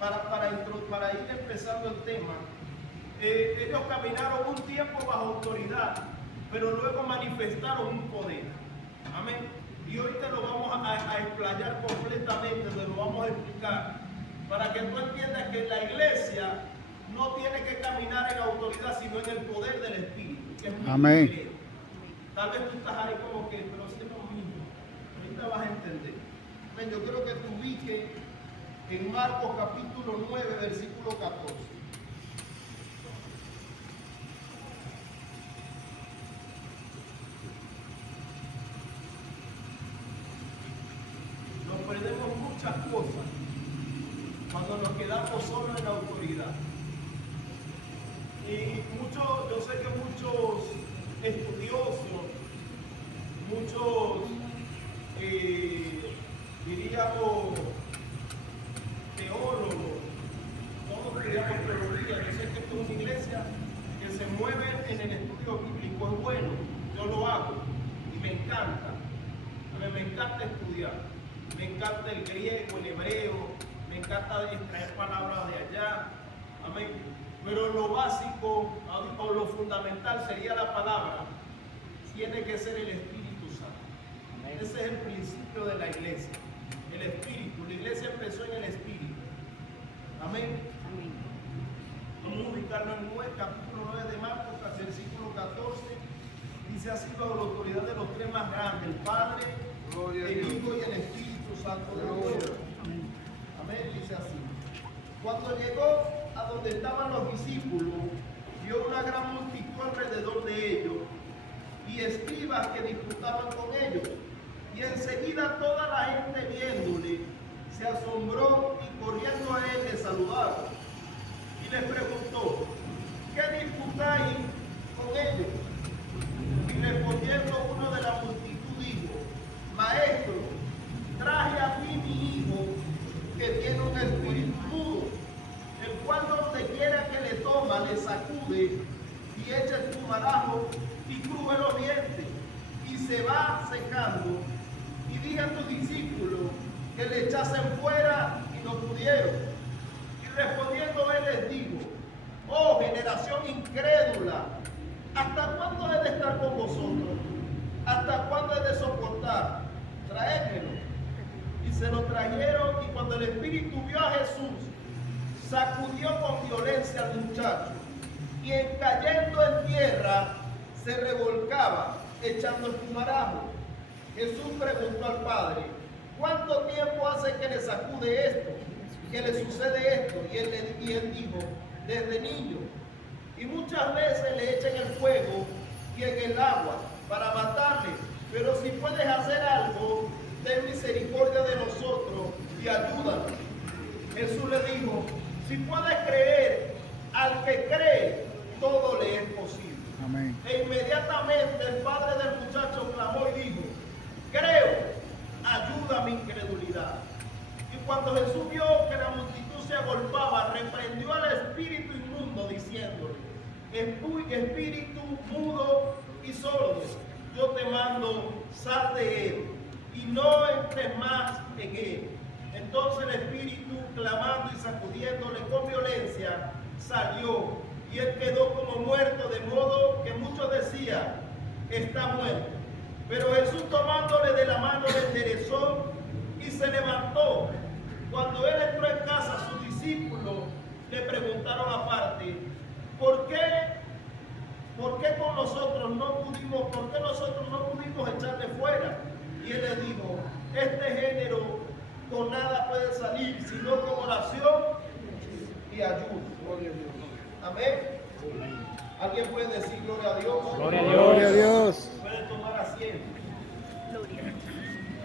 para ir empezando el tema, ellos caminaron un tiempo bajo autoridad, pero luego manifestaron un poder. Amén. Y hoy te lo vamos a explayar completamente, te lo vamos a explicar, para que tú entiendas que la iglesia no tiene que caminar en autoridad, sino en el poder del Espíritu, que es muy amén. diferente. Tal vez tú estás ahí como que, pero si es lo mismo, ahorita vas a entender. Amén. Yo creo que tú ubiques en Marcos capítulo 9, versículo 14. Nos perdemos muchas cosas cuando nos quedamos solos en la autoridad. Y yo sé que muchos estudiosos, muchos, diríamos, teólogos, todos estudiamos teología. Yo sé que esto es una iglesia que se mueve en el estudio bíblico, es bueno, yo lo hago y me encanta. A mí me encanta estudiar, me encanta el griego, el hebreo, me encanta extraer palabras de allá, amén. Pero lo básico o lo fundamental sería la palabra, tiene que ser el Espíritu Santo. Amén. Ese es el principio de la iglesia, el Espíritu. La iglesia empezó en el Espíritu. Amén. Amén. Vamos a ubicarlo en el capítulo 9 de Marcos, versículo 14. Dice así: bajo la autoridad de los tres más grandes, el Padre, el Hijo y el Espíritu Santo de Dios. Amén. Dice así: cuando llegó a donde estaban los discípulos, vio una gran multitud alrededor de ellos y escribas que disputaban con ellos. Y enseguida toda la gente viéndole se asombró y corriendo a él le saludaron. Y les preguntó: ¿qué disputáis con ellos? Y respondiendo uno de la multitud dijo: Maestro, traje a mí mi hijo que tiene un espíritu mudo, el cual donde quiera que le toma le sacude y echa el espumarajo y cruje los dientes y se va secando. Y dije a tus discípulos que le echasen fuera y no pudieron. Y respondiendo él les dijo: oh generación incrédula, ¿hasta cuándo he de estar con vosotros? ¿Hasta cuándo he de soportar? Traédmelo. Y se lo trajeron, y cuando el Espíritu vio a Jesús, sacudió con violencia al muchacho, y cayendo en tierra se revolcaba, echando el espumarajo. Jesús preguntó al padre: ¿cuánto tiempo hace que le sacude esto? ¿Que le sucede esto? Y él dijo: desde niño. Y muchas veces le echan el fuego y en el agua para matarle. Pero si puedes hacer algo, ten misericordia de nosotros y ayúdanos. Jesús le dijo: si puedes creer, al que cree, todo le es posible. Amén. E inmediatamente el padre del muchacho clamó y dijo: creo, ayuda a mi incredulidad. Y cuando Jesús vio que la multitud se agolpaba, reprendió al espíritu inmundo diciéndole: espíritu mudo y sordo, yo te mando, sal de él y no entres más en él. Entonces el espíritu, clamando y sacudiéndole con violencia, salió, y él quedó como muerto, de modo que muchos decían: está muerto. Pero Jesús, tomándole de la mano, le enderezó y se levantó. Cuando él entró en casa, sus discípulos le preguntaron aparte: ¿por qué con nosotros no pudimos, por qué nosotros no pudimos echarle fuera? Y él les dijo: este género con nada puede salir, sino con oración y ayuno. Amén. ¿Alguien puede decir gloria a Dios? Gloria a Dios. Gloria a Dios. Puede tomar asiento.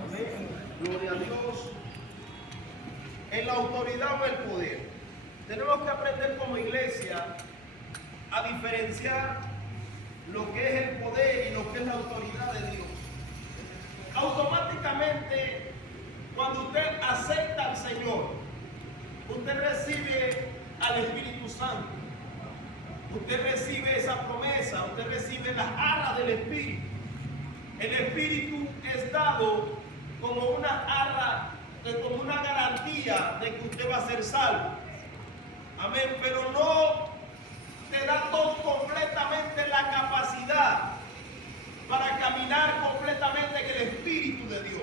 Amén. Gloria a Dios. En la autoridad o el poder. Tenemos que aprender como iglesia a diferenciar lo que es el poder y lo que es la autoridad de Dios. Automáticamente, cuando usted acepta al Señor, usted recibe al Espíritu Santo. Usted recibe esa promesa, usted recibe las arras del Espíritu. El Espíritu es dado como una arra como una garantía de que usted va a ser salvo. Amén. Pero no te da todo completamente la capacidad para caminar completamente en el Espíritu de Dios.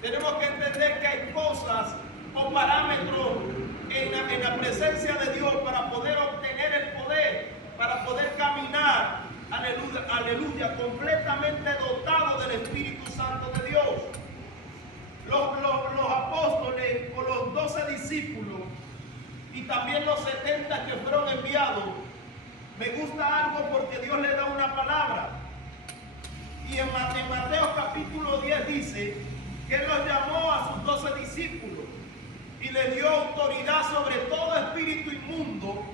Tenemos que entender que hay cosas o parámetros en la presencia de Dios para poder obtener el poder, para poder caminar, aleluya, aleluya, completamente dotado del Espíritu Santo de Dios. Los apóstoles o los 12 discípulos y también los 70 que fueron enviados, me gusta algo porque Dios le da una palabra. Y en Mateo capítulo 10 dice que Él los llamó a sus 12 discípulos y les dio autoridad sobre todo espíritu inmundo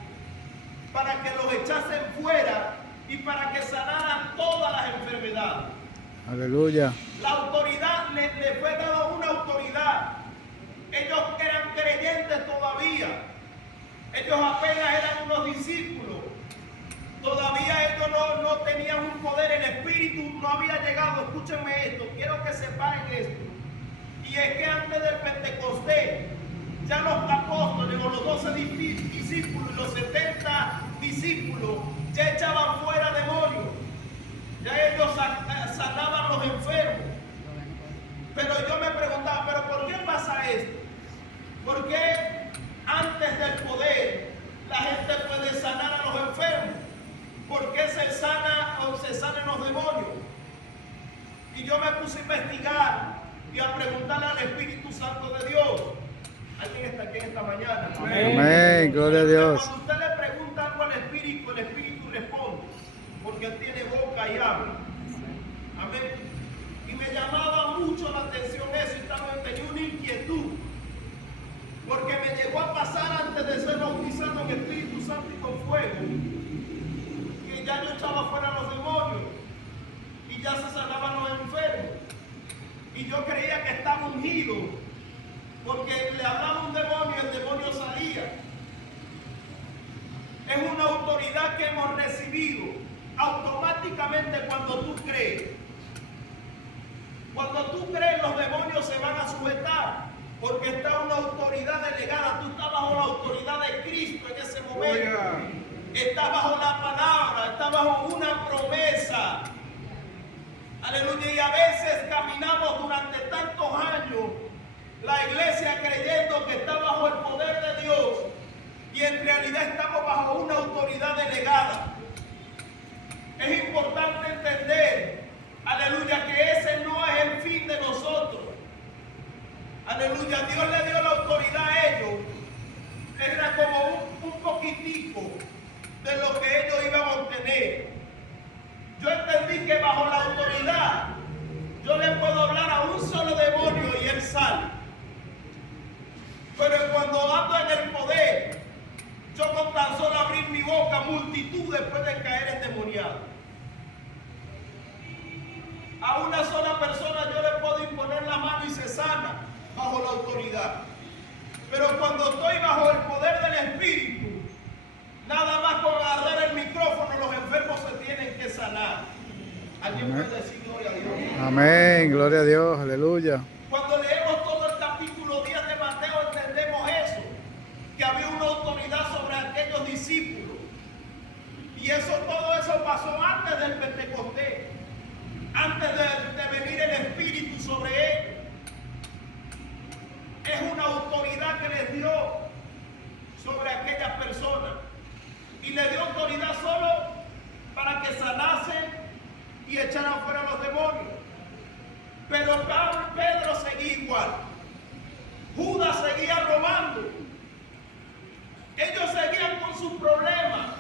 para que los echasen fuera y para que sanaran todas las enfermedades. Aleluya. La autoridad le fue dada una autoridad. Ellos eran creyentes todavía. Ellos apenas eran unos discípulos. Todavía ellos no tenían un poder. El Espíritu no había llegado. Escúchenme esto. Quiero que sepan esto. Y es que antes del Pentecostés, ya los apóstoles o los 12 discípulos y los 70 discípulos ya echaban fuera demonios. Ya ellos sanaban los enfermos. Pero yo me preguntaba, ¿pero por qué pasa esto? ¿Por qué antes del poder la gente puede sanar a los enfermos? ¿Por qué se sanan los demonios? Y yo me puse a investigar y a preguntarle al Espíritu Santo de Dios. ¿Alguien está aquí esta mañana? Amén. Amén. Gloria a Dios. Cuando usted le pregunta algo al Espíritu, el Espíritu responde. Porque Él tiene boca y habla. Amén. Y me llamaba mucho la atención eso y tenía una inquietud. Porque me llegó a pasar antes de ser bautizado en Espíritu Santo y con fuego. Que ya yo echaba fuera los demonios. Y ya se sanaban los enfermos. Y yo creía que estaba ungido. Porque le hablaba un demonio y el demonio salía. Es una autoridad que hemos recibido automáticamente cuando tú crees. Cuando tú crees, los demonios se van a sujetar. Porque está una autoridad delegada. Tú estás bajo la autoridad de Cristo en ese momento. Estás bajo la palabra. Estás bajo una promesa. Aleluya. Y a veces caminamos durante tantos años la iglesia creyendo que está bajo el poder de Dios. Y en realidad estamos bajo una autoridad delegada. Es importante entender, aleluya, que ese no es el fin de nosotros. Aleluya, Dios le dio la autoridad a ellos. Era como un poquitico de lo que ellos iban a obtener. Yo entendí que bajo la autoridad yo le puedo hablar a un solo demonio y él sale. Pero cuando ando en el poder, yo con tan solo abrir mi boca, multitudes pueden caer endemoniadas. A una sola persona yo le puedo imponer la mano y se sana bajo la autoridad. Pero cuando estoy bajo el poder del Espíritu, nada más con agarrar el micrófono, los enfermos se tienen que sanar. ¿Alguien puede decir gloria a Dios? Amén, gloria a Dios, aleluya. Cuando leemos todo el capítulo 10 de Mateo entendemos eso, que había una autoridad sobre aquellos discípulos. Y todo eso pasó antes del Pentecostés, antes de venir el Espíritu sobre ellos. Es una autoridad que les dio sobre aquellas personas. Y le dio autoridad solo para que sanasen y echaran fuera los demonios. Pero Pedro seguía igual. Judas seguía robando. Ellos seguían con sus problemas.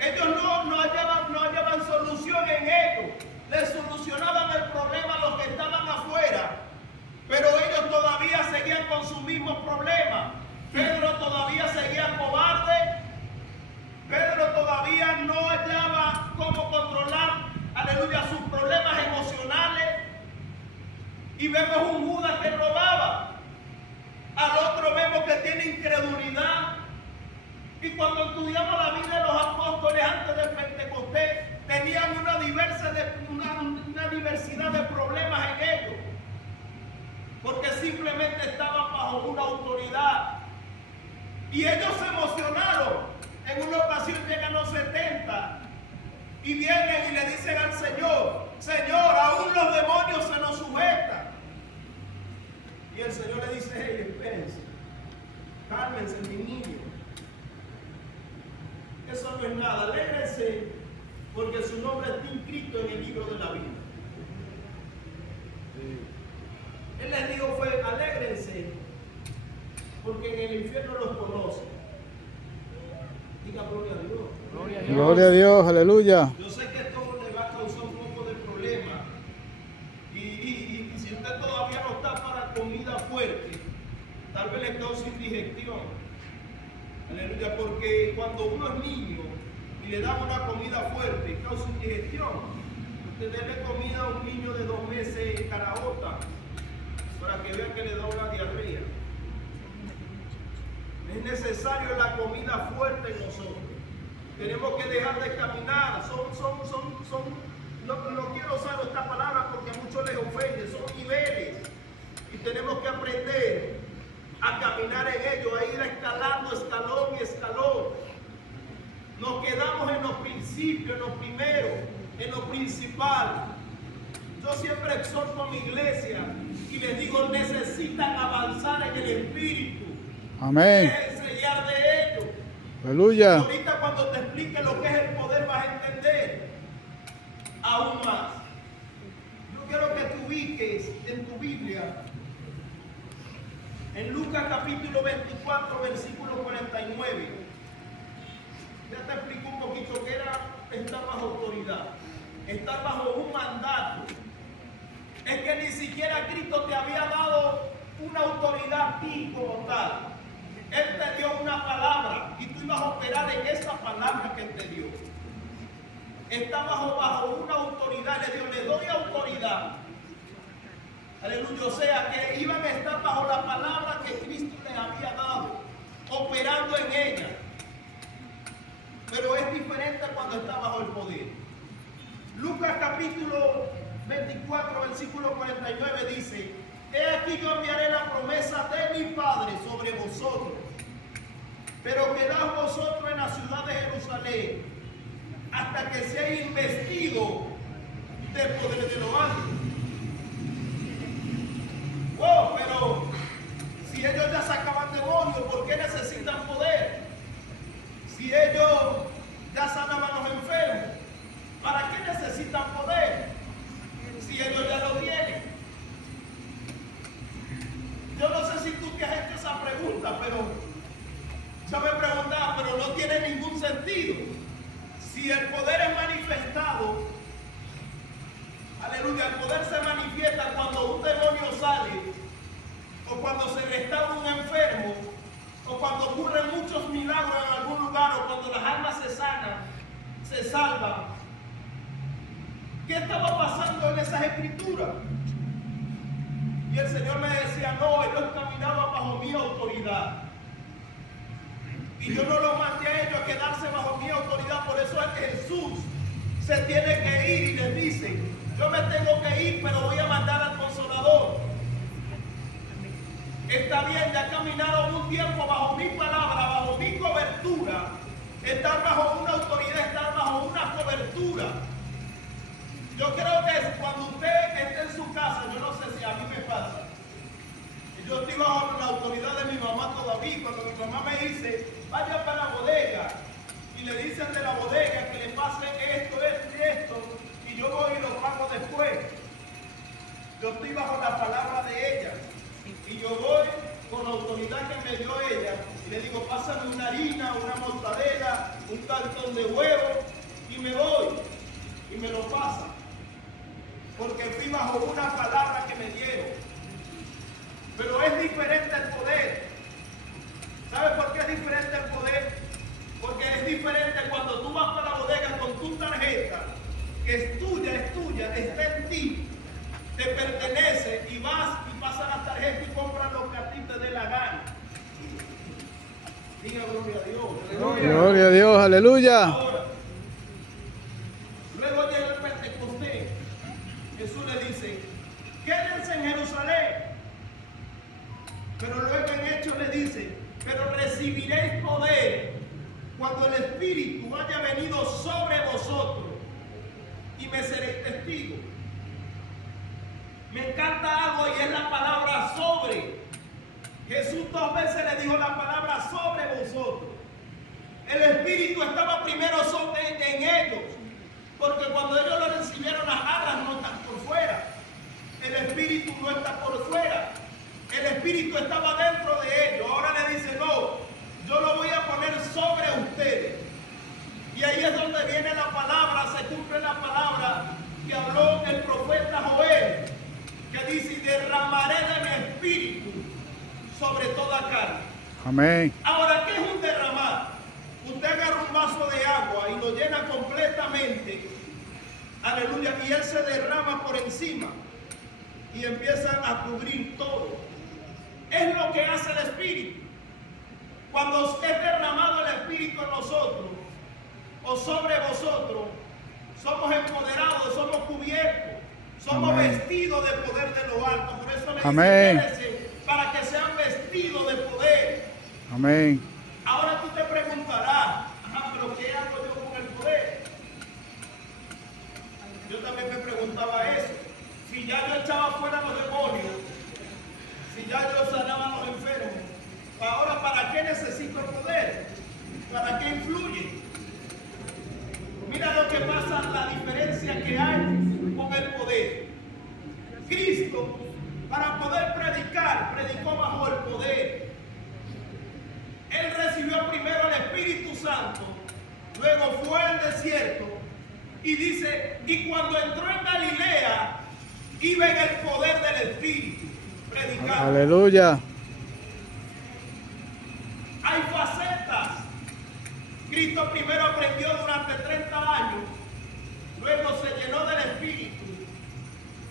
Ellos no hallaban solución en ellos. Les solucionaban el problema a los que estaban afuera. Pero ellos todavía seguían con sus mismos problemas. Pedro todavía seguía cobarde. Pedro todavía no hallaba cómo controlar, aleluya, sus problemas emocionales. Y vemos un Judas que robaba. Al otro vemos que tiene incredulidad. Y cuando estudiamos la vida de los apóstoles antes del Pentecostés, tenían una diversidad de problemas en ellos. porque simplemente estaban bajo una autoridad. Y ellos se emocionaron. En una ocasión llegan los 70 y vienen y le dicen al Señor: Señor, aún los demonios se nos sujetan. Y el Señor le dice: hey, espérense, cálmense, mi niño. Eso no es nada, alégrense, porque su nombre está inscrito en el libro de la vida. Él les dijo fue: alégrense, porque en el infierno los conoce. Diga gloria a Dios. Gloria a Dios, aleluya. Yo sé que esto le va a causar un poco de problema. Y si usted todavía no está para comida fuerte, tal vez le cause indigestión. Aleluya, porque cuando uno es niño y le dan una comida fuerte, causa indigestión. Usted déle comida a un niño de 2 meses caraota para que vea que le da una diarrea. Es necesario la comida fuerte en nosotros. Tenemos que dejar de caminar. No quiero usar esta palabra porque a muchos les ofende. Son niveles. Y tenemos que aprender a caminar en ellos, a ir escalando escalón y escalón. Nos quedamos en los principios, en los primeros, en lo principal. Yo siempre exhorto a mi iglesia y les digo: necesitan avanzar en el Espíritu. Amén. Dejen sellar de ellos. Aleluya. Ahorita cuando te explique lo que es el poder vas a entender aún más. Yo quiero que te ubiques en tu Biblia en Lucas capítulo 24, versículo 49. Ya te explico un poquito que era estar bajo autoridad, estar bajo un mandato. Es que ni siquiera Cristo te había dado una autoridad a ti como tal. Él te dio una palabra y tú ibas a operar en esa palabra que Él te dio. Está bajo una autoridad, le doy autoridad. Aleluya, o sea que iban a estar bajo la palabra que Cristo les había dado, operando en ella. Pero es diferente cuando está bajo el poder. Lucas capítulo 24, versículo 49 dice: he aquí yo enviaré la promesa de mi Padre sobre vosotros, pero quedaos vosotros en la ciudad de Jerusalén hasta que seáis investido del poder de lo alto. Oh, pero si ellos ya sacaban demonios, ¿por qué necesitan poder? Si ellos ya sanaban a los enfermos, ¿para qué necesitan poder? Si ellos ya lo tienen. Yo no sé si tú te has hecho esa pregunta, pero yo me preguntaba, pero no tiene ningún sentido. Si el poder es manifestado, aleluya, el poder se manifiesta cuando un demonio sale, o cuando se restaura un enfermo, o cuando ocurren muchos milagros en algún lugar, o cuando las almas se sanan, se salvan. ¿Qué estaba pasando en esas escrituras? Y el Señor me decía: no, ellos caminaban bajo mi autoridad. Y yo no los mandé a ellos a quedarse bajo mi autoridad. Por eso es que Jesús se tiene que ir y les dice: yo me tengo que ir, pero voy a mandar al Consolador. Está bien, ya caminaron un tiempo bajo mi palabra, bajo mi cobertura. Estar bajo una autoridad, estar bajo una cobertura. Yo creo que cuando usted esté en su casa, yo no sé si a mí me pasa, yo estoy bajo la autoridad de mi mamá todavía. Cuando mi mamá me dice: vaya para la bodega, y le dicen de la bodega que le pase esto, esto y esto, y yo voy y lo pago después. Yo estoy bajo la palabra de ella, y yo voy con la autoridad que me dio ella, y le digo: pásame una harina, una mortadela, un cartón de huevo, y me voy, y me lo pasa, porque fui bajo una palabra que me dieron. Pero es diferente el poder. ¿Sabe por qué es diferente el poder? Porque es diferente cuando tú vas para la bodega con tu tarjeta, que es tuya, está en ti, te pertenece, y vas y pasas la tarjeta y compras lo que a ti te dé la gana. Diga gloria a Dios. Gloria a Dios, aleluya. Ahora, luego llega el Pentecostés. Jesús le dice: quédense en Jerusalén cuando el Espíritu haya venido sobre vosotros, y me seréis testigos. Me encanta algo y es la palabra sobre. Jesús 2 veces le dijo la palabra sobre vosotros. El Espíritu estaba primero en ellos, porque cuando ellos lo recibieron, las alas no están por fuera. El Espíritu no está por fuera. El Espíritu estaba dentro de ellos. Ahora le dice, no, yo lo voy a poner sobre ustedes. Y ahí es donde viene la palabra, se cumple la palabra que habló el profeta Joel, que dice, y derramaré de mi espíritu sobre toda carne. Amén. Ahora, ¿qué es un derramar? Usted agarra un vaso de agua y lo llena completamente, aleluya, y él se derrama por encima y empieza a cubrir todo. Es lo que hace el Espíritu. Cuando es derramado el Espíritu en nosotros o sobre vosotros, somos empoderados, somos cubiertos, somos vestidos de poder de lo alto. Por eso le dice, para que sean vestidos de poder. Amén. Ahora tú te preguntarás, pero ¿qué hago yo con el poder? Yo también me preguntaba eso. Si ya yo echaba fuera los demonios, si ya yo sanaba a los enfermos, ahora ¿para qué necesito el poder? ¿Para qué influye? Mira lo que pasa, la diferencia que hay con el poder. Cristo, para poder predicar, predicó bajo el poder. Él recibió primero el Espíritu Santo, luego fue al desierto y dice, y cuando entró en Galilea, iba en el poder del Espíritu, predicando. Aleluya. Hay facetas. Cristo primero aprendió durante 30 años, luego se llenó del Espíritu,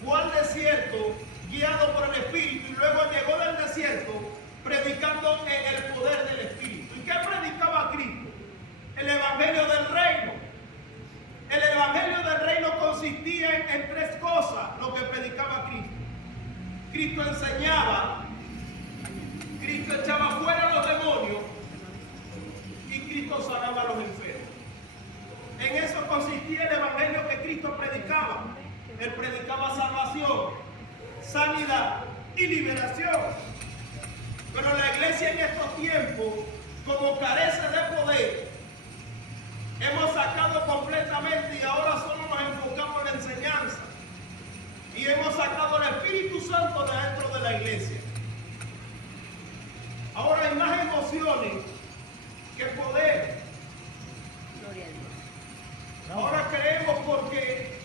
fue al desierto guiado por el Espíritu y luego llegó del desierto predicando en el poder del Espíritu. ¿Y qué predicaba Cristo? El Evangelio del Reino. El Evangelio del Reino consistía en 3 cosas, lo que predicaba Cristo. Cristo enseñaba, Cristo echaba fuera a los demonios y Cristo sanaba a los enfermos. En eso consistía el Evangelio que Cristo predicaba. Él predicaba salvación, sanidad y liberación. Pero la iglesia en estos tiempos, como carece de poder, hemos sacado completamente y ahora solo nos enfocamos en la enseñanza. Y hemos sacado el Espíritu Santo de dentro de la iglesia. Ahora hay más emociones que poder. Gloria a Dios. Ahora creemos porque,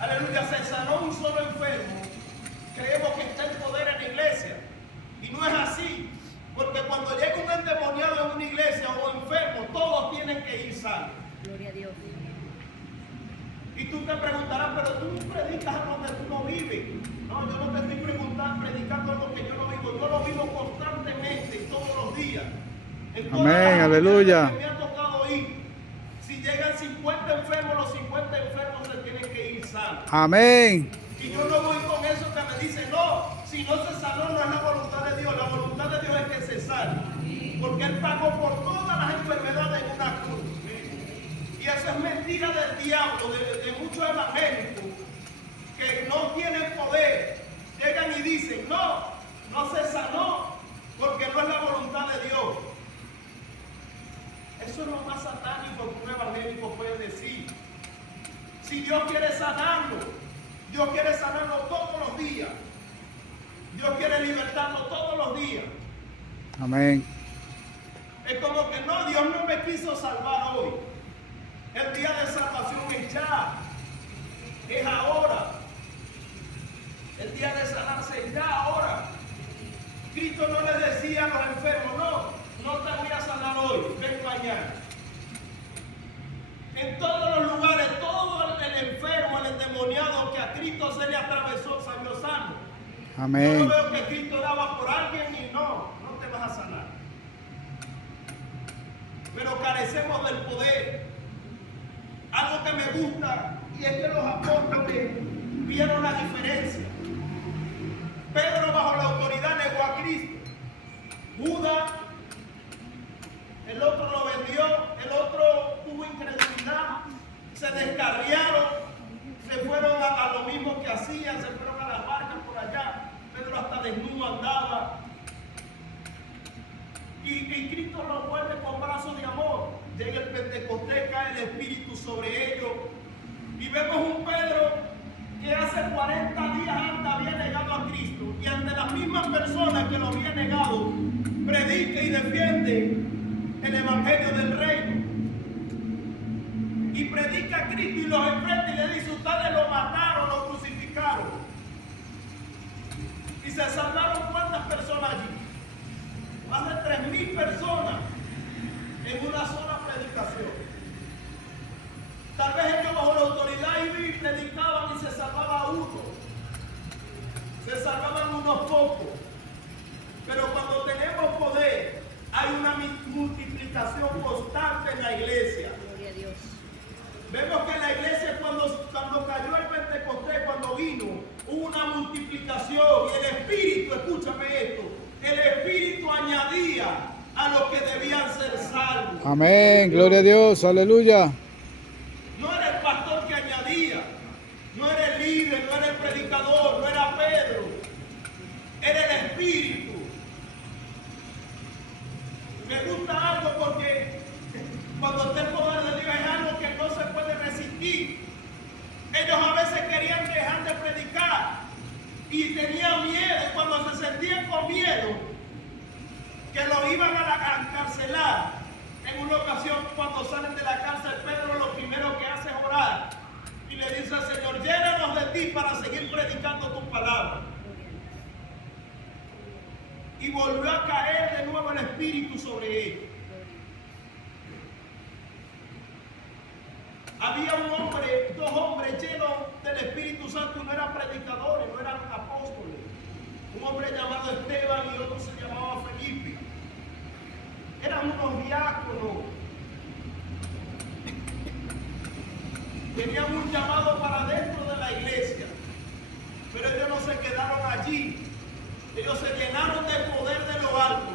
aleluya, se sanó un solo enfermo, creemos que está el poder en la iglesia. Y no es así, porque cuando llega un endemoniado en una iglesia o enfermo, todos tienen que ir sanos. Gloria a Dios. Y tú te preguntarás, pero tú predicas a donde tú no vives. No, yo no te estoy predicando algo que yo no vivo. Yo lo vivo constantemente, todos los días. En todas Amén, las aleluya. que me ha tocado ir. Si llegan 50 enfermos, los 50 enfermos se tienen que ir sanos. Amén. Y yo no voy con eso que me dicen, no, si no se sanó no es la voluntad de Dios. La voluntad de Dios es que se sane. Porque Él pagó por todas las enfermedades en una cruz. Y eso es mentira del diablo, de muchos evangélicos que no tienen poder. Llegan y dicen, no, no se sanó porque no es la voluntad de Dios. Eso es lo más satánico que un evangélico puede decir. Si Dios quiere sanarlo, Dios quiere sanarlo todos los días. Dios quiere libertarlo todos los días. Amén. Es como que no, Dios no me quiso salvar hoy. El día de salvación es ya, es ahora. El día de sanarse es ya ahora. Cristo no le decía a los enfermos, no te voy a sanar hoy, ven mañana. En todos los lugares, todo el enfermo, el endemoniado que a Cristo se le atravesó, salió sano. Amén. Yo no veo que Cristo daba por alguien y no te vas a sanar. Pero carecemos del poder. Algo que me gusta y es que los apóstoles vieron la diferencia. Pedro bajo la autoridad negó a Cristo. Judas, el otro lo vendió, el se descarriaron, se fueron a lo mismo que hacían, se fueron a las barcas por allá. Pedro hasta desnudo andaba. Y Cristo los vuelve con brazos de amor. Llega el Pentecostés, cae el Espíritu sobre ellos. Y vemos un Pedro que hace 40 días antes había negado a Cristo. Y ante las mismas personas que lo habían negado, predica y defiende el Evangelio del Reino. Y predica a Cristo y los enfrenta y le dice: ustedes lo mataron, lo crucificaron. Y se salvaron ¿cuántas personas allí? Más de 3,000 personas en una sola predicación. Tal vez ellos bajo la autoridad y predicaban y se salvaba uno. Se salvaban unos pocos. Pero cuando tenemos poder, hay una multiplicación constante en la iglesia. Gloria a Dios. Vemos que la iglesia cuando cayó el Pentecostés, cuando vino, hubo una multiplicación y el Espíritu, escúchame esto, el Espíritu añadía a los que debían ser salvos. Amén. Gloria a Dios. Aleluya. No era el pastor que añadía, no era el líder, no era el predicador, no era Pedro, era el Espíritu. Me gusta algo porque cuando está el poder de Dios es algo que no se puede resistir. Ellos a veces querían dejar de predicar y tenían miedo. Cuando se sentían con miedo que lo iban a encarcelar, en una ocasión cuando salen de la cárcel, Pedro lo primero que hace es orar y le dice al Señor: llénanos de ti para seguir predicando tu palabra. Y volvió a caer de nuevo el Espíritu sobre ellos. Había dos hombres llenos del Espíritu Santo y no eran predicadores, no eran apóstoles. Un hombre llamado Esteban y otro se llamaba Felipe. Eran unos diáconos. Tenían un llamado para dentro de la iglesia. Pero ellos no se quedaron allí. Ellos se llenaron del poder de lo alto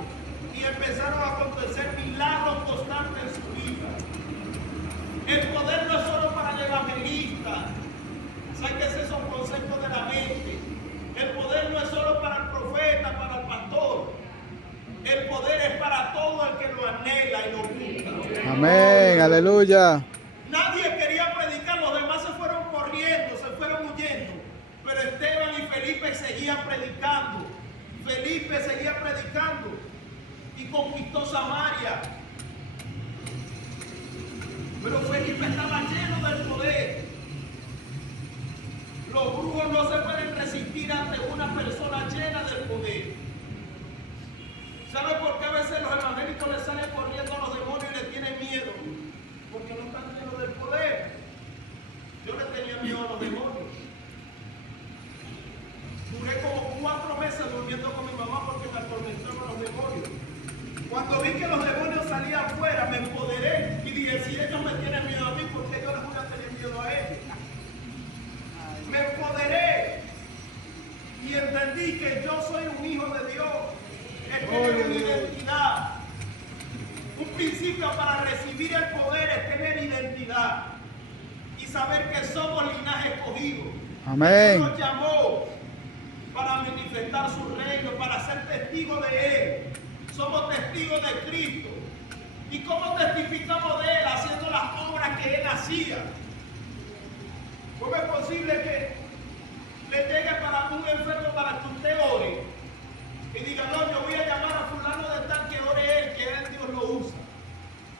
y empezaron a acontecer milagros constantes en su vida. El poder no es solo para el evangelista. Sáquese esos conceptos de la mente. El poder no es solo para el profeta, para el pastor. El poder es para todo el que lo anhela y lo busca. Amén. Aleluya. Nadie quería predicar, los demás se fueron corriendo, se fueron huyendo. Pero Esteban y Felipe seguían predicando. Felipe seguía predicando y conquistó Samaria. Pero Felipe estaba lleno del poder. Los brujos no se pueden resistir ante una persona llena del poder. ¿Sabe por qué a veces los evangélicos les salen corriendo a los demonios y les tienen miedo? Porque no están llenos del poder. Yo le tenía miedo a los demonios. Duré como 4 meses durmiendo con mi mamá porque me atormentaban los demonios. Cuando vi que los demonios salían fuera, me empoderé y dije: si ellos me tienen miedo a mí, ¿por qué yo les voy a tener miedo a ellos? Me empoderé y entendí que yo soy un hijo de Dios. Es tener una identidad. Un principio para recibir el poder es tener identidad y saber que somos linaje escogido. Amén. Dios nos llamó para manifestar su reino, para ser testigos de Él. Somos testigos de Cristo. ¿Y cómo testificamos de Él? Haciendo las obras que Él hacía. ¿Cómo es posible que le llegue para un enfermo para que usted ore y diga: no, yo voy a llamar a fulano de tal que ore él, que él Dios lo usa?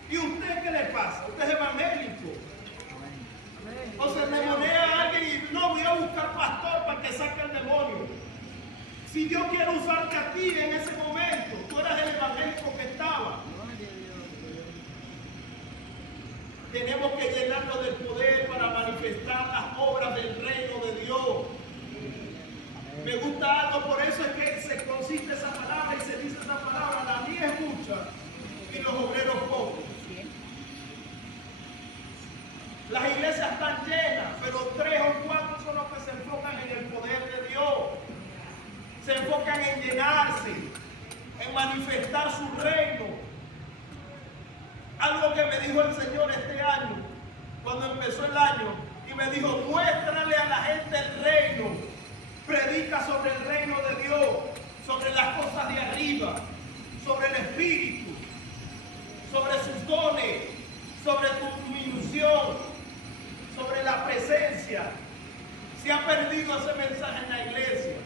¿Y usted qué le pasa? Usted es evangélico. O se demonea a alguien y no, voy a buscar pastor para que saque el demonio. Si Dios quiere usarte a ti en ese momento, tú eras el evangélico que estaba. Tenemos que llenarnos del poder para manifestar las obras del reino de Dios. Me gusta algo, por eso es que se consiste esa palabra y se dice esa palabra: la mía es mucha y los obreros pocos. Las iglesias están llenas, pero 3 o 4 son los que se enfocan en el poder de Dios. Se enfocan en llenarse, en manifestar su reino. Algo que me dijo el Señor este año, cuando empezó el año y me dijo, muéstrale a la gente el reino, predica sobre el reino de Dios, sobre las cosas de arriba, sobre el Espíritu, sobre sus dones, sobre tu disminución, sobre la presencia. Se ha perdido ese mensaje en la iglesia.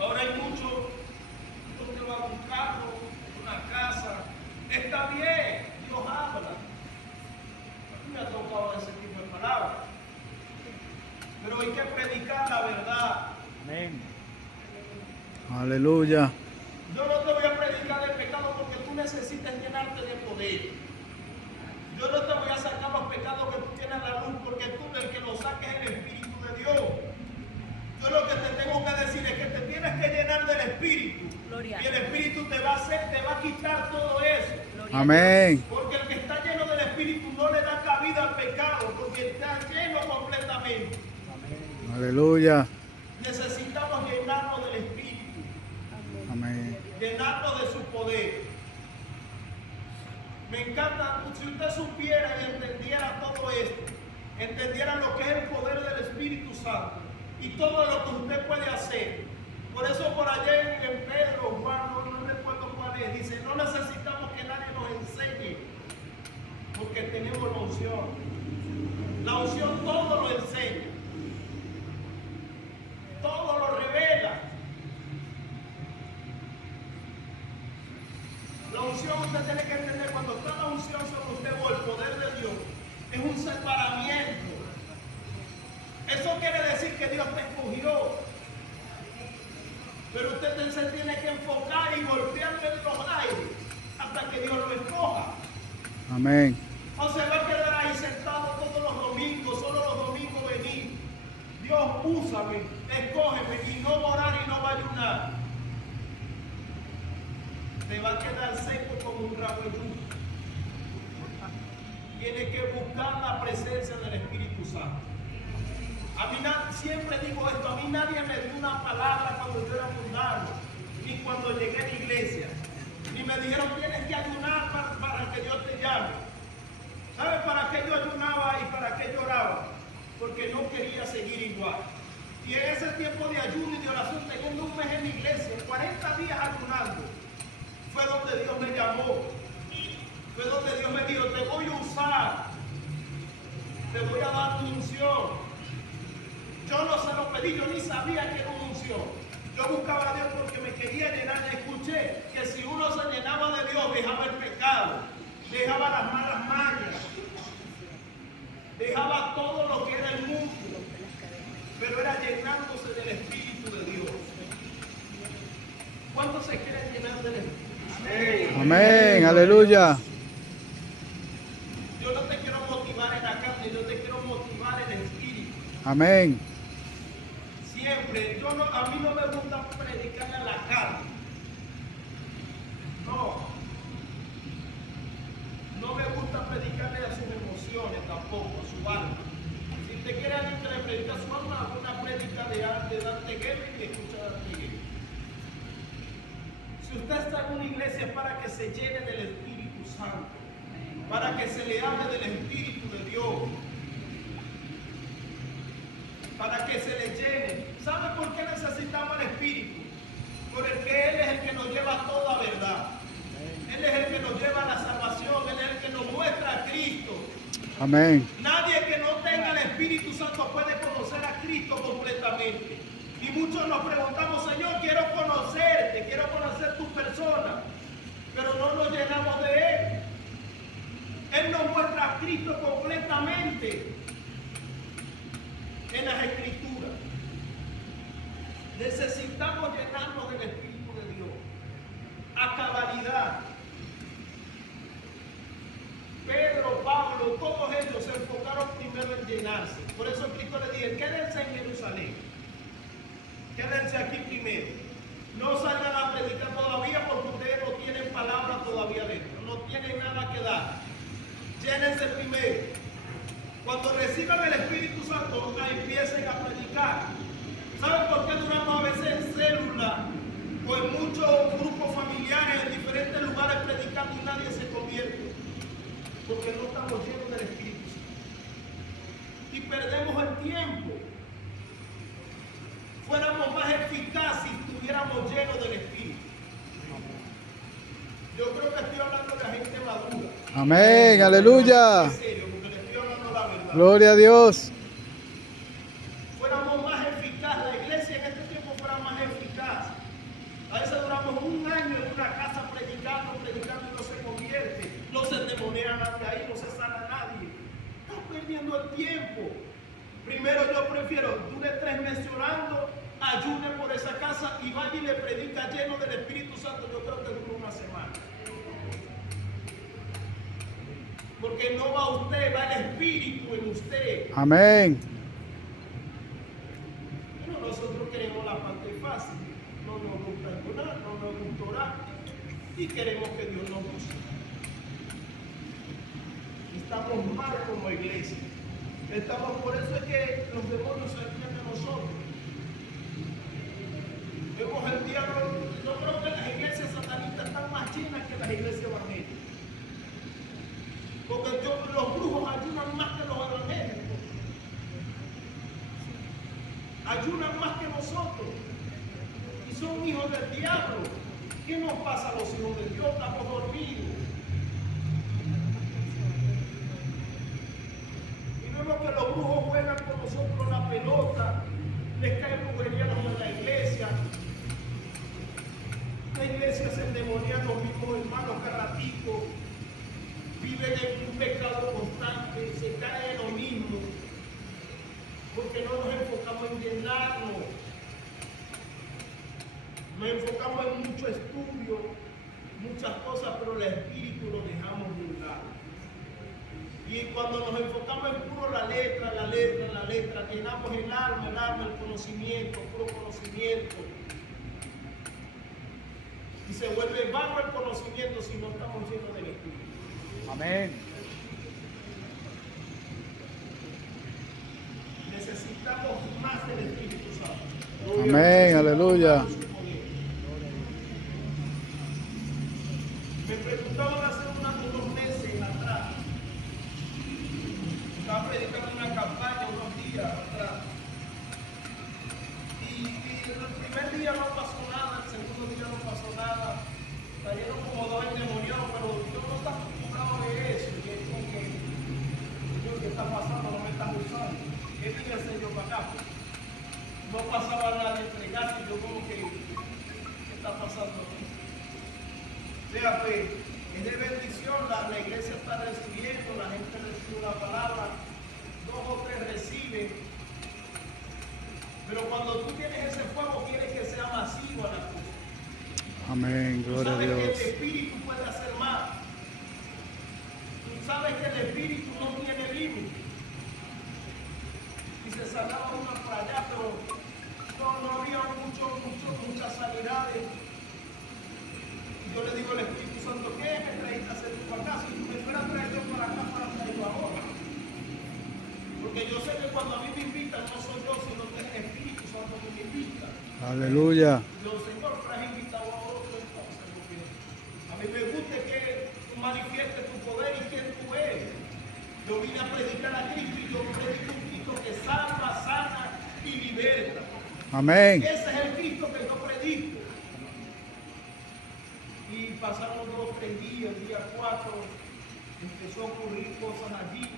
Ahora hay mucho, donde va un carro, una casa. Está bien, Dios habla. A mí me ha tocado ese tipo de palabras. Pero hay que predicar la verdad. Amén. Aleluya. Yo no te voy a predicar el pecado porque tú necesitas llenarte de poder. Yo no te voy a sacar los pecados que tú tienes en la luz porque tú el que lo saques es el Espíritu de Dios. Yo lo que te tengo que decir es que te tienes que llenar del Espíritu. Gloria. Y el Espíritu te va a quitar todo eso. Gloria. Amén. Porque el que está lleno del Espíritu no le da cabida al pecado, porque está lleno completamente. Aleluya. Necesitamos llenarnos del Espíritu, Amén. llenarnos de su poder. Me encanta, si usted supiera y entendiera todo esto, entendiera lo que es el poder del Espíritu Santo y todo lo que usted puede hacer. Por eso por allá en Pedro, Juan, no recuerdo cuál es, dice, no necesitamos que nadie nos enseñe, porque tenemos la unción. La unción todo lo enseña, todo lo revela. La unción usted tiene que entender, cuando está la unción sobre usted o el poder de Dios, es un separamiento. Eso quiere decir que Dios te escogió. Pero usted se tiene que enfocar y golpearle en los aires hasta que Dios lo escoja. Amén. O se va a quedar ahí sentado todos los domingos, solo los domingos venir. Dios, úsame, escógeme y no orar y no va a ayunar. Se va a quedar seco como un rabo de luz. Tiene que buscar la presencia del Espíritu Santo. A mí siempre digo esto, a mí nadie me dio una palabra cuando yo era mundano, ni cuando llegué a la iglesia, ni me dijeron tienes que ayunar para que Dios te llame. ¿Sabes para qué yo ayunaba y para qué lloraba? Porque no quería seguir igual. Y en ese tiempo de ayuno y de oración, teniendo un mes en la iglesia, 40 días ayunando, fue donde Dios me llamó. Fue donde Dios me dijo, te voy a usar, te voy a dar tu unción. Yo no se lo pedí, yo ni sabía que era una unción. Yo buscaba a Dios porque me quería llenar. Escuché que si uno se llenaba de Dios, dejaba el pecado, dejaba las malas mañas, dejaba todo lo que era el mundo, pero era llenándose del Espíritu de Dios. ¿Cuántos se quieren llenar del Espíritu? Amén. Aleluya. Yo no te quiero motivar en la carne, yo te quiero motivar en el Espíritu. Amén. Siempre, a mí no me gusta predicarle a la carne. No me gusta predicarle a sus emociones tampoco, a su alma. Si usted quiere a alguien que le predica a su alma, haga una prédica de Dante Gebel y escucha a Dante Gebel. Si usted está en una iglesia es para que se llene del Espíritu Santo, para que se le hable del Espíritu de Dios, para que se le llene. ¿Sabe por qué necesitamos el Espíritu? Porque Él es el que nos lleva a toda verdad. Él es el que nos lleva a la salvación. Él es el que nos muestra a Cristo. Amén. Nadie que no tenga el Espíritu Santo puede conocer a Cristo completamente. Y muchos nos preguntamos, Señor, quiero conocerte, quiero conocer tu persona, pero no nos llenamos de Él. Él nos muestra a Cristo completamente en las Escrituras. Necesitamos llenarnos del Espíritu de Dios a cabalidad. Pedro, Pablo, todos ellos se enfocaron primero en llenarse. Por eso Cristo le dijo, quédense en Jerusalén. Quédense aquí primero. No salgan a predicar todavía porque ustedes no tienen palabra todavía dentro. No tienen nada que dar. Llénense primero. Cuando reciban el Espíritu Santo, empiecen a predicar. ¿Saben por qué duramos a veces en células o en muchos grupos familiares en diferentes lugares predicando y nadie se convierte? Porque tiempo fuéramos más eficaces y estuviéramos llenos del Espíritu. Yo creo que estoy hablando de la gente madura. Amén. Aleluya. En serio, porque le estoy hablando la verdad. Gloria a Dios. Fuéramos más eficaces, la iglesia en este tiempo fuera más eficaz. A veces duramos un año en una casa predicando y no se convierte, no se endemonia nadie ahí, no se sana nadie. Estás perdiendo el tiempo. Primero yo prefiero, dure 3 meses orando, ayune por esa casa y vaya y le predica lleno del Espíritu Santo. Yo creo que dura una semana. Porque no va usted, va el Espíritu en usted. Amén. Bueno, nosotros queremos la parte fácil. No nos gusta ayunar, no nos gusta orar. Y queremos que Dios nos use. Estamos mal como iglesia. Por eso es que los demonios se ríen de nosotros. Vemos el diablo. Yo creo que las iglesias satanistas están más llenas que las iglesias evangélicas. Porque los brujos ayunan más que los evangélicos. Ayunan más que nosotros. Y son hijos del diablo. ¿Qué nos pasa a los hijos de Dios? Estamos dormidos. Y vemos que los brujos juegan con nosotros la pelota. Les caen brujería en la iglesia. La iglesia se endemonia los mismos hermanos carraticos. Viven en un pecado constante, se caen en lo mismo, porque no nos enfocamos en llenarnos, nos enfocamos en mucho estudio, muchas cosas, pero el espíritu lo dejamos de un lado. Y cuando nos enfocamos en puro la letra, llenamos el alma, el conocimiento, puro conocimiento. Y se vuelve vano el conocimiento si no estamos llenos del Espíritu. Amén. Necesitamos más del Espíritu Santo. Amén. Aleluya. Me preguntaban hace unos meses atrás. Estaba predicando una campaña unos días atrás. Y el primer día no pasó nada, el segundo día no pasó nada. Salieron como 2 endemoniados, pero yo no estaba acostumbrado de eso. Y es como que, Señor, ¿qué está pasando? No me estás usando. ¿Qué tiene el Señor para acá? No pasaba nada de entregarse, yo como que, ¿qué está pasando? O sea, pues, es de bendición, la iglesia está recibiendo, la gente recibe la palabra, 2 o 3 reciben. Pero cuando tú tienes ese fuego, quieres que sea masivo a la cosa. Amén. Tú Gloria a sabes que Dios. el Espíritu puede hacer más. Tú sabes que el Espíritu no tiene límite. Y se salaba una por allá, pero no había muchas sanidades. Y yo le digo al Espíritu Santo, ¿qué me traíste a hacer tú acá? Si tú me fueras a traer yo para acá, para traerlo ahora. Porque yo sé que cuando a mí me invitan, no soy yo, sino que es el Espíritu Santo que me invita. Aleluya. Yo, Señor, has invitado a otro, entonces, porque a mí me gusta que tú manifiestes tu poder y quién tú eres. Yo vine a predicar a Cristo y yo predico un Cristo que salva, sana y liberta. Amén. Ese es el Cristo que yo predico. Y pasaron 2 o 3 días, el día 4 empezó a ocurrir cosas allí.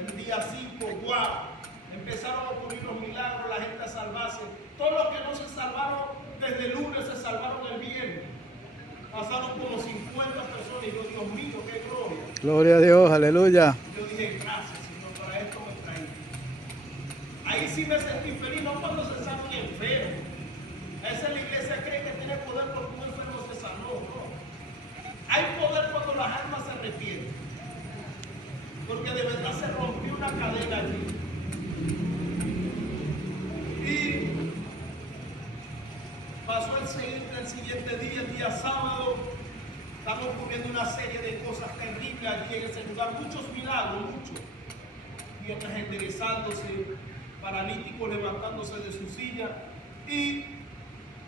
El día 5, ¡guau! Empezaron a ocurrir los milagros, la gente a salvarse. Todos los que no se salvaron desde el lunes se salvaron el viernes. Pasaron como 50 personas y yo, Dios mío, qué gloria. Gloria a Dios. Aleluya. Yo dije, gracias, Señor, para esto me traí. Ahí sí me sentí feliz, no cuando se sana un enfermo. Esa la iglesia cree que tiene poder porque un enfermo se sanó, no. Hay poder cuando las almas se arrepienten. Porque de verdad se rompió una cadena allí. Y pasó el siguiente día, el día sábado, estamos ocurriendo una serie de cosas terribles allí en ese lugar, muchos milagros, muchos. Piernas enderezándose, paralíticos levantándose de su silla. Y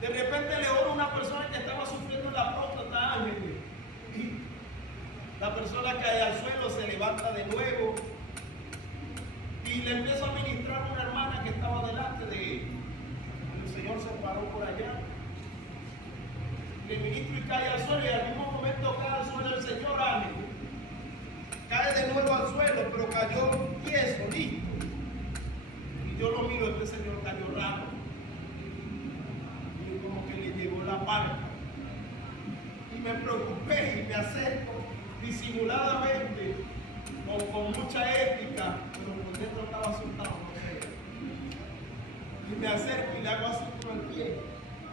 de repente le oro a una persona que estaba sufriendo en la próstata, Ángel. Y la persona cae al suelo, se levanta de nuevo. Y Y le empiezo a ministrar a una hermana que estaba delante de él. El Señor se paró por allá. Le ministro y cae al suelo, y al mismo momento cae al suelo el Señor, ánimo. Cae de nuevo al suelo, pero cayó tieso, listo. Y yo lo miro, este señor cayó raro. Y como que le llegó la palma. Y me preocupé y me acerco disimuladamente, con mucha ética, pero por dentro estaba asustado. Y me acerco y le hago así con el pie.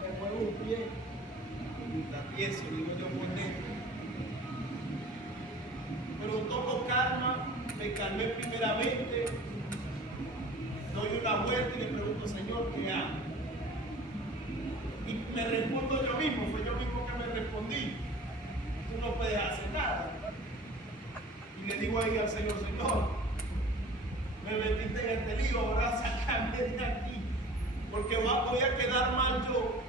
Le muevo un pie. Y está tieso, digo yo por dentro. Pero tomo calma, me calmé primeramente, doy una vuelta y le pregunto, Señor, ¿qué hago? Y me respondo yo mismo, fue yo mismo que me respondí, tú no puedes hacer nada. Y le digo ahí al Señor, Señor, me metiste en este lío, ahora sácame de aquí, porque voy a quedar mal yo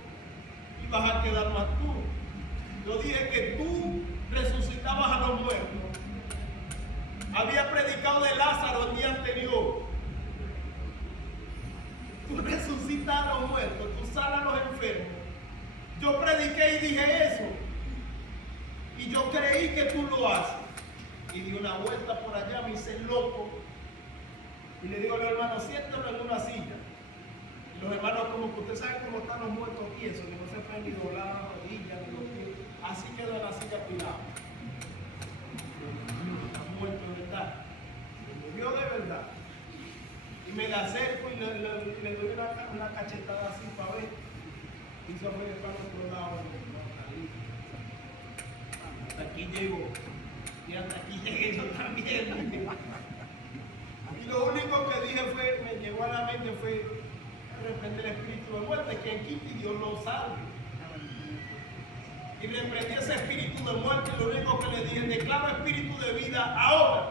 y vas a quedar mal tú. Yo dije que tú resucitabas a los muertos. Había predicado de Lázaro el día anterior. Tú resucitas a los muertos, tú sanas a los enfermos. Yo prediqué y dije eso. Y yo creí que tú lo haces. Y di una vuelta por allá, me hice loco. Y le digo a los hermanos, siéntalo en una silla. Y los hermanos, como que ustedes saben cómo están los muertos tiesos, que no se pueden ni doblar las rodillas, ni los pies. Así quedó en la silla pilado. Muerto de verdad, se murió de verdad. Y me la acerco y le doy una cachetada así para ver. Y se fue para otro lado. Hasta aquí llego. Y hasta aquí llegué yo también. Y lo único que dije fue, me llegó a la mente fue reprender el espíritu de muerte, que en quite Dios lo salve. Y reprendí ese espíritu de muerte, y lo único que le dije, declaro espíritu de vida ahora.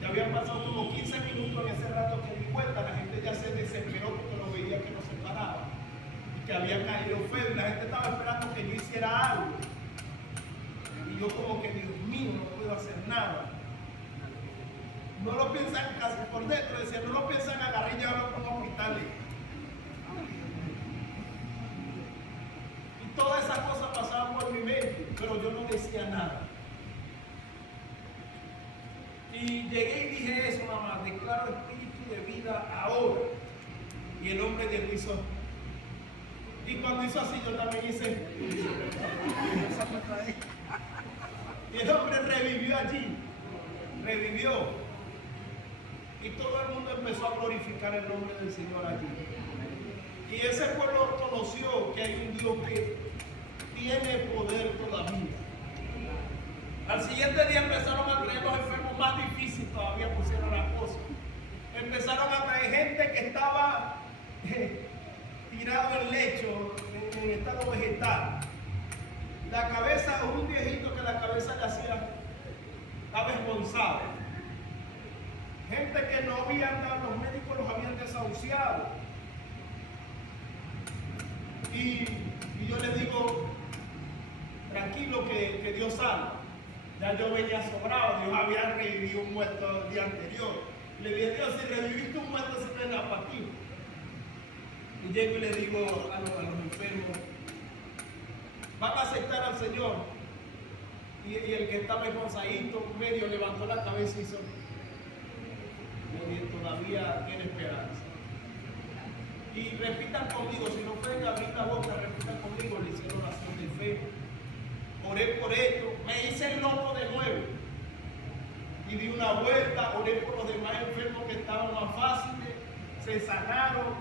Ya habían pasado como 15 minutos en ese rato que di vuelta, la gente ya se desesperó porque lo veía que no se paraba, y que había caído feo, y la gente estaba esperando que yo hiciera algo. Y yo como que, Dios mío, no puedo hacer nada. No lo piensan casi por dentro, decía, no lo piensan agarrar y llevarlo a un hospital. Todas esas cosas pasaban por mi mente, pero yo no decía nada. Y llegué y dije eso, mamá, declaro espíritu de vida ahora. Y el hombre llegó y hizo. Y cuando hizo así, yo también hice. Y el hombre revivió allí, revivió. Y todo el mundo empezó a glorificar el nombre del Señor allí. Y ese pueblo conoció que hay un Dios que tiene poder todavía. Al siguiente día empezaron a traer los enfermos más difíciles, todavía pusieron las cosas. Empezaron a traer gente que estaba tirado en lecho, en estado vegetal. La cabeza, un viejito que la cabeza le hacía avergonzado. Gente que no habían dado, los médicos los habían desahuciado. Y yo le digo, tranquilo que Dios salva. Ya yo venía sobrado, Dios había revivido un muerto el día anterior. Le dije, Dios, si reviviste un muerto, se me la para ti. Y llego y le digo a los enfermos, van a aceptar al Señor. Y el que estaba esponsadito, medio levantó la cabeza y hizo, todavía tiene esperanza. Y repitan conmigo, si no pueden abrir la boca, repitan conmigo, le hicieron oración de fe. Oré por ellos, me hice el loco de nuevo. Y di una vuelta, oré por los demás enfermos que estaban más fáciles, se sanaron.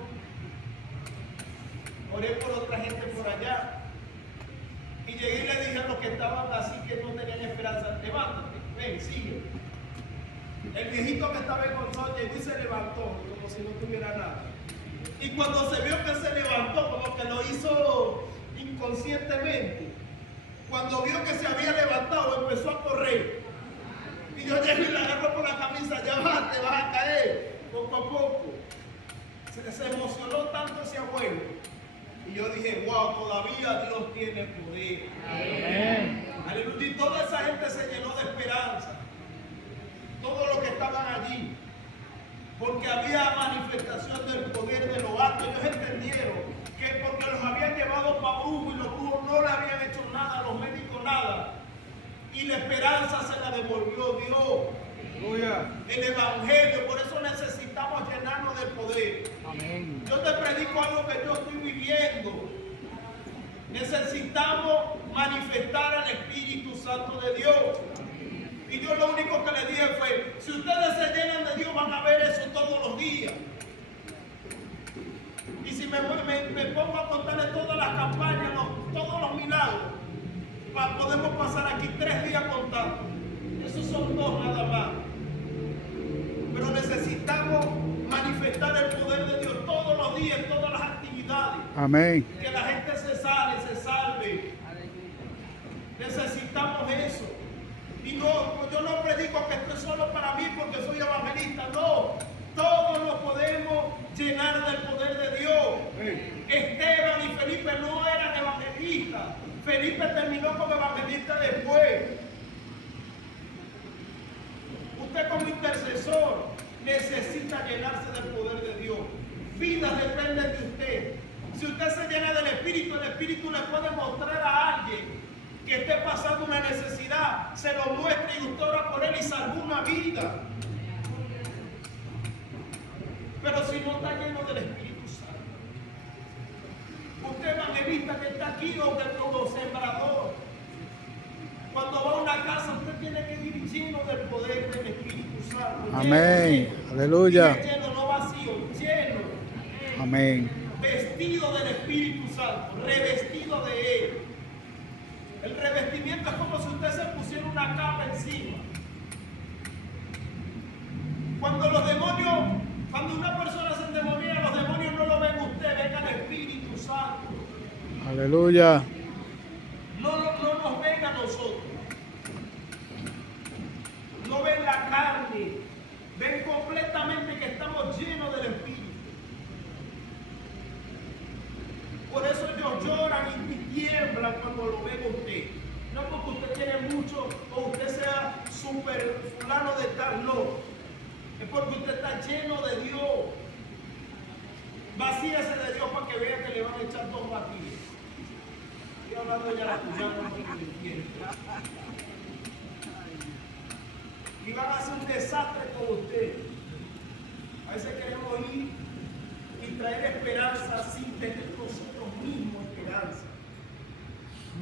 Oré por otra gente por allá. Y llegué y le dije a los que estaban así que no tenían esperanza, levántate, ven, sigue. El viejito que estaba en Gonzalo llegó y se levantó, como si no tuviera nada. Y cuando se vio que se levantó, como que lo hizo inconscientemente, cuando vio que se había levantado, empezó a correr. Y yo llegué y le agarro por la camisa, ya vas, te vas a caer, poco a poco. Se emocionó tanto ese abuelo. Y yo dije, wow, todavía Dios tiene poder. Amén. Aleluya. Y toda esa gente se llenó de esperanza. Todos los que estaban allí. porque había manifestación del poder de lo alto. Ellos entendieron que porque los habían llevado para brujos y los brujos no le habían hecho nada, a los médicos nada, y la esperanza se la devolvió Dios. El evangelio, por eso necesitamos llenarnos del poder. Amén. Yo te predico algo que yo estoy viviendo. Necesitamos manifestar al Espíritu Santo de Dios. Y yo lo único que le dije fue, si ustedes se llenan de Dios van a ver eso todos los días. Y si me pongo a contarle todas las campañas, todos los milagros, podemos pasar aquí 3 días contando. Esos son 2 nada más. Pero necesitamos manifestar el poder de Dios todos los días, en todas las actividades. Amén. Que la gente se salve. Necesitamos eso. Y no, yo no predico que esto es solo para mí porque soy evangelista. No, todos nos podemos llenar del poder de Dios. Esteban y Felipe no eran evangelistas. Felipe terminó como evangelista después. Usted como intercesor necesita llenarse del poder de Dios. Vidas dependen de usted. Si usted se llena del Espíritu, el Espíritu le puede mostrar a alguien que esté pasando una necesidad, se lo muestre y usted ora por él y salva una vida. Pero si no está lleno del Espíritu Santo, usted evangelista que está aquí o que como sembrador, cuando va a una casa usted tiene que ir lleno del poder del Espíritu Santo. Amén. Lleno, Aleluya. lleno, no vacío, lleno. Amén. Vestido del Espíritu Santo, revestido de Él. El revestimiento es como si usted se pusiera una capa encima. Cuando una persona se endemonia, los demonios no lo ven usted, ven al Espíritu Santo. Aleluya. No nos ven a nosotros. No ven la carne, ven completamente que estamos llenos del Espíritu. Por eso ellos lloran y tiemblan cuando lo ven a usted. No porque usted tiene mucho o usted sea super fulano de tal, no. Es porque usted está lleno de Dios. Vacíese de Dios para que vea que le van a echar 2 batidos. Estoy hablando ya la cuyana, no me entiende. Y van a hacer un desastre con usted. A veces queremos ir y traer esperanza sin tener nosotros mismos esperanza.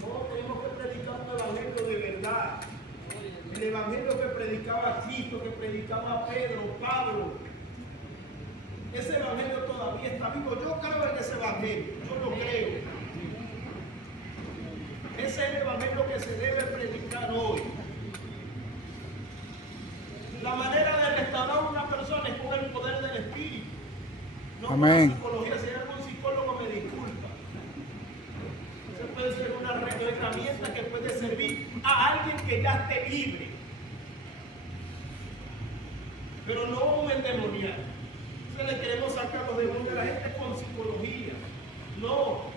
No, tenemos que predicar un evangelio de verdad. El evangelio que predicaba Cristo, que predicaba Pedro, Pablo. Ese evangelio todavía está vivo. Yo creo en ese evangelio, yo lo creo. Ese es el evangelio que se debe predicar hoy. La manera de restaurar a una persona es con el poder del Espíritu. No con la Amén. psicología. Si eres un psicólogo, me disculpa. Esa puede ser una herramienta que puede servir a alguien que ya esté libre. Pero no un endemoniado. Entonces le queremos sacar los demonios a la gente con psicología. No.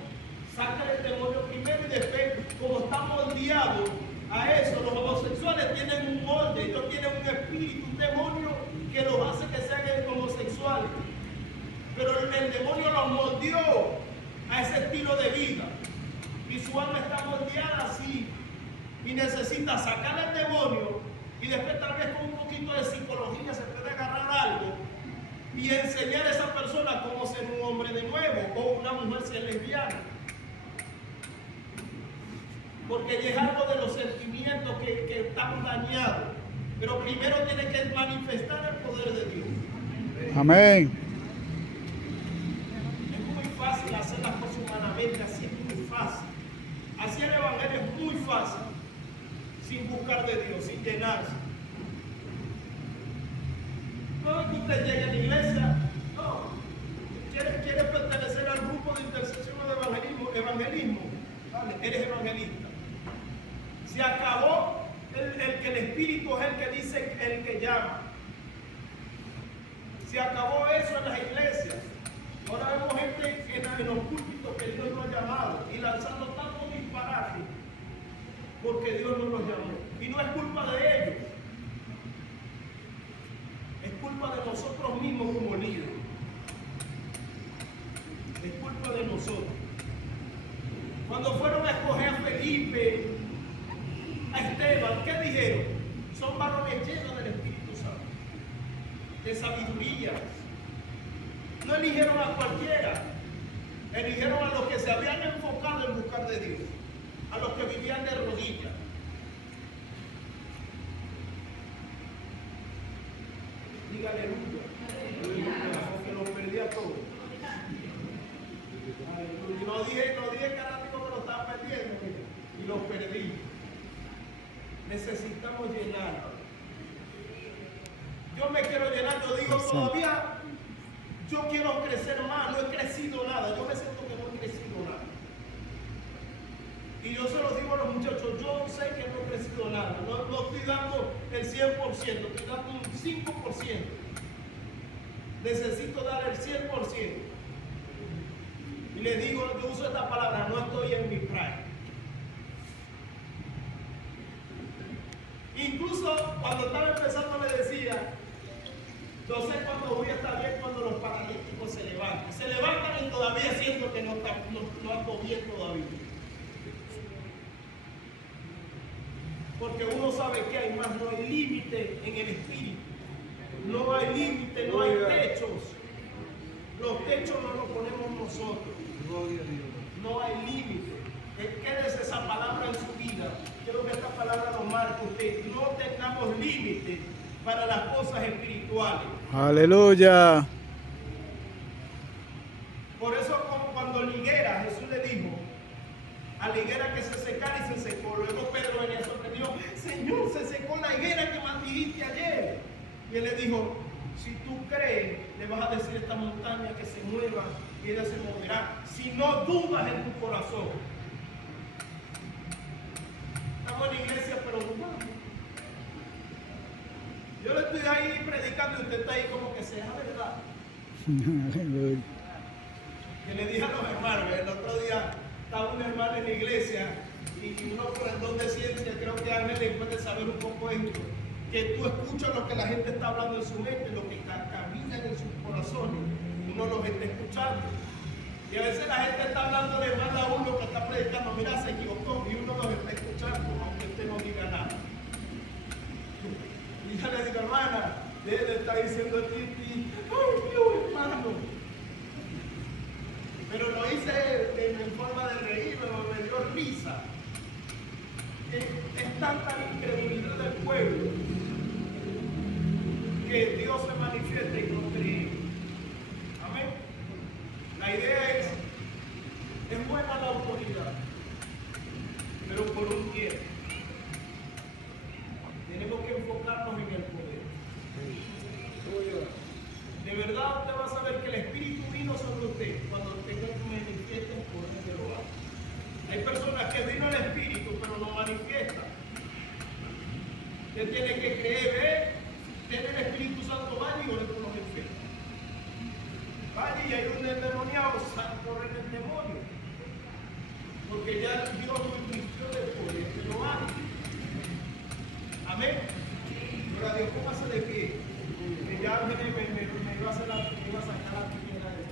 Saca el demonio primero y después, como está moldeado a eso, los homosexuales tienen un molde, ellos tienen un espíritu, un demonio que los hace que sean homosexuales. Pero el demonio los moldeó a ese estilo de vida. Y su alma está moldeada así. Y necesita sacar al demonio y después tal vez con un poquito de psicología se puede agarrar algo y enseñar a esa persona cómo ser un hombre de nuevo o una mujer ser lesbiana. Porque es algo de los sentimientos que están dañados. Pero primero tiene que manifestar el poder de Dios. Amén. Es muy fácil hacer las cosas humanamente, así es muy fácil. Así el evangelio es muy fácil, sin buscar de Dios, sin llenarse. No es que usted llegue a la iglesia, no. Quiere pertenecer al grupo de intercesión o de evangelismo, vale, eres evangelista. Se acabó el que el Espíritu es el que dice, el que llama. Se acabó eso en las iglesias. Ahora vemos gente en los púlpitos que Dios nos ha llamado y lanzando tantos disparates porque Dios no los llamó. Y no es culpa de ellos, es culpa de nosotros mismos como Cuando fueron a escoger a Felipe, a Esteban, ¿qué dijeron? Son varones llenos del Espíritu Santo, de sabiduría. No eligieron a cualquiera, eligieron a los que se habían enfocado en buscar de Dios, a los que vivían de rodillas. Diga aleluya, porque los perdí a todos. Y no dije carático que lo estaba perdiendo, y los perdí. Necesitamos llenar. Yo me quiero llenar, yo digo todavía, yo quiero crecer más, no he crecido nada, yo me siento que no he crecido nada. Y yo se lo digo a los muchachos, yo sé que no he crecido nada, no estoy dando el 100%, estoy dando un 5%. Necesito dar el 100%. Y les digo, yo uso esta palabra, no estoy en mi prime. Incluso cuando estaba empezando le decía, yo sé cuando voy a estar bien cuando los paralíticos se levantan. Se levantan y todavía siento que no ando bien todavía. Porque uno sabe que hay más, no hay límite en el espíritu. No hay límite, no hay techos. Los techos no los ponemos nosotros. No hay límite. Quédese esa palabra en su vida. Quiero que esta palabra lo marque usted. No tengamos límite para las cosas espirituales. Aleluya. Por eso cuando la higuera, Jesús le dijo a la higuera que se secara y se secó. Luego Pedro venía sorprendido. Señor, se secó la higuera que maldijiste ayer. Y él le dijo, si tú crees, le vas a decir a esta montaña que se mueva y ella se moverá. Si no dudas en tu corazón. Estamos en la iglesia, pero dudamos. Yo le estoy ahí predicando y usted está ahí como que sea verdad. Aleluya. Que le dije a los hermanos, el otro día estaba un hermano en la iglesia y uno por el don de ciencia, creo que Ángel le puede saber un poco esto, que tú escuchas lo que la gente está hablando en su mente, lo que camina en sus corazones, uno los está escuchando. Y a veces la gente está hablando de mal a uno que está predicando, mira, se equivocó, y uno los está escuchando, aunque usted no diga nada. Y yo le digo, hermana, él está diciendo a ti, ay Dios, hermano. Pero lo hice en forma de reírme, me dio risa. Es tanta la incredulidad del pueblo que Dios se manifiesta y no cree. Amén. La idea es buena la autoridad, pero por un tiempo. Tenemos que enfocarnos en el poder. De verdad usted va a saber que el Espíritu vino sobre usted cuando tenga que manifieste el poder de lo alto. Hay personas que vino el Espíritu pero no manifiestan. Usted tiene que creer, tiene el Espíritu Santo, vaya y ore con los enfermos. Vaya y hay un endemoniado, corre el demonio. Porque ya Dios lo invirtió de poder que lo haga. Amén. Pero a Dios, póngase de pie. Que ya me iba a sacar la primera vez.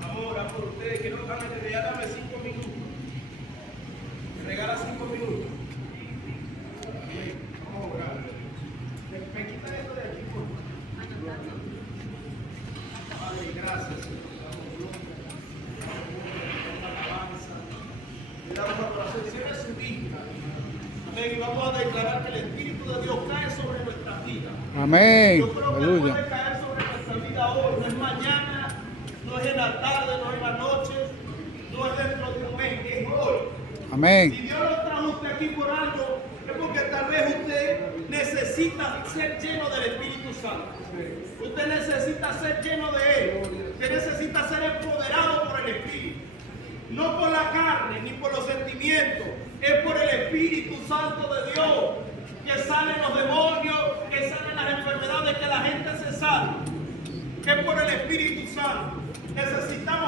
Vamos a orar por ustedes. Quiero que regálame 5 minutos. Me regala 5 minutos. Vamos a orar. Me quita esto de aquí, por favor. Padre, gracias, Señor. Le damos la oración. Cierre su Biblia. Amén. Y vamos a declarar que el Espíritu de Dios cae sobre nuestras vidas. Amén. Yo creo que Aleluya. puede caer sobre nuestra vida hoy. No es mañana, no es en la tarde, no es en la noche, no es dentro de un mes, es hoy. Amén. Si Dios lo trajo usted aquí por algo, es porque tal vez usted necesita ser lleno del Espíritu Santo. Usted necesita ser lleno de Él. Usted necesita ser empoderado por el Espíritu. No por la carne ni por los sentimientos. Es por el Espíritu Santo de Dios que salen los demonios, que salen las enfermedades, que la gente se salva. Es por el Espíritu Santo. Necesitamos